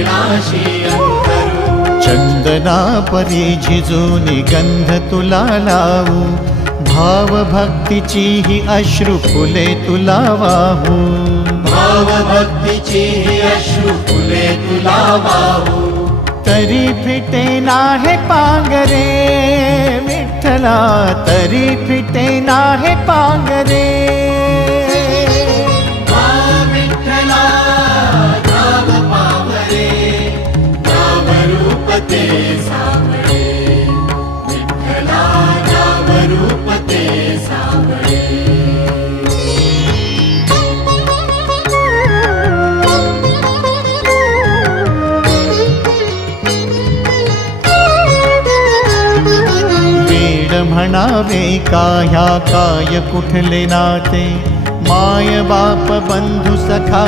चरणाशी अंतरू। चंदना परी झिजूनी गंध तुला लावू, भाव भक्तीची ही अश्रु फुले तुला वाहू। भाव भक्तीची ही अश्रु फुले तुला वाहू। तरी फिटे नाहे पांगरे विठ्ठला, तरी फिटे नाहे पांगरे। विठ्ठला नाम पावरे, नाम रूप ते सावळे। विठ्ठला नाम रूप ते सावळे। म्हणावे का ह्या काय कुठले नाते, माय बाप बंधू सखा